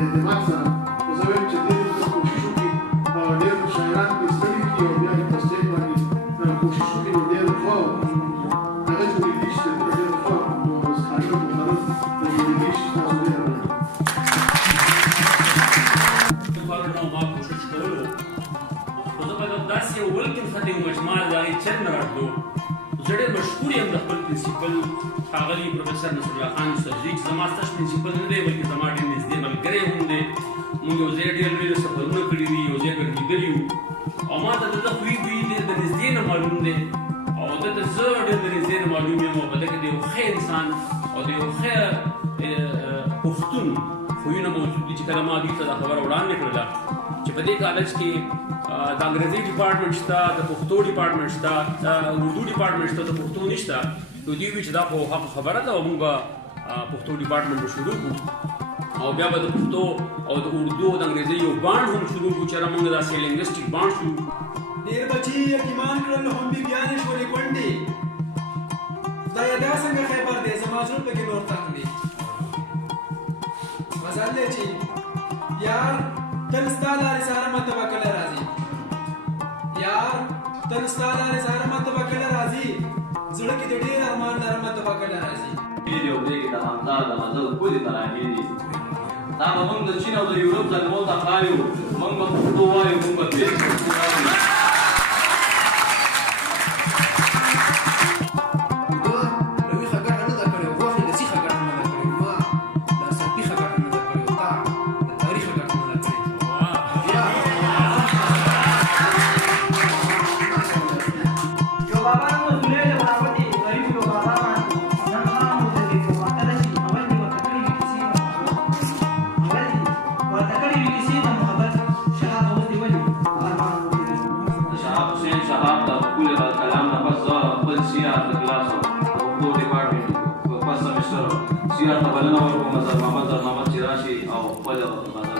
اعتماد سره زه وایم چې دې ته کوشش وکړي ډېر شاعران پرې ستړي کړي او بیا یې په سټیج باندې کوشش وکړي نو ډېر ښه هغه جوړېږي چې ډېر ښه ستایل مقرر جوړېږي چې تاسو ډېر ما کوشش کولو خو زه به داسې یو ولکن خطي یو مجموعه د هغې چل نه راتلو زه ډېر مشکور یم د خپل پرنسپل ښاغلي پروفیسر نصر الله خان یوسفزي چې زما ستاسو پرنسپل نه دی بلکې زما ډېر نږدې ملګری هم دی موږ یو ځای ډېر لوی سفرونه کړي دي یو ځای ګرځېدلي یو او ما ته د ده خوی بوی ډېر د نږدې نه معلوم دی او ده ته زه ډېر د نږدې نه معلوم یم او په ده کې د یو ښه انسان او د یو ښه پښتون خویونه موجود دي چې کله ما دوی ته دا خبره وړاندې کړله چې په دې کالج کې د انګریزي ډپارټمنټ شته د پښتو ډپارټمنټ شته د اردو ډپارټمنټ شته د پښتو نشته نو دوی وایي چې دا خو حق خبره ده او موږ به پښتو ډپارټمنټ به شروع کړو او بیا به د پښتو او د اردو او د انګریزي یو بانډ هم شروع کړو چې هغه موږ داسې لینګویسټیک بانډ شروع کړو ډېر بچي یتیمان کړل هم بیبیانې شولې کونډې خدایه دا څنګه خیبر دی زما زړه پکې نور تنګ دی مزل دی چې یار تل ستا لارې سهاره ماته به کله راځي یار تل ستا لارې سهاره ماته به کله راځي زړه کې د ډېر ارمان لرم ماته به کله راځي دی او دی کې د همدا د مزل ښکلې تراکې دي دا به موږ د چین او د یورپ زلمو ته ښایو موږ به پښتو وایو موږ به سیار ته بلنه ورکوم محمد چې راشي او خپل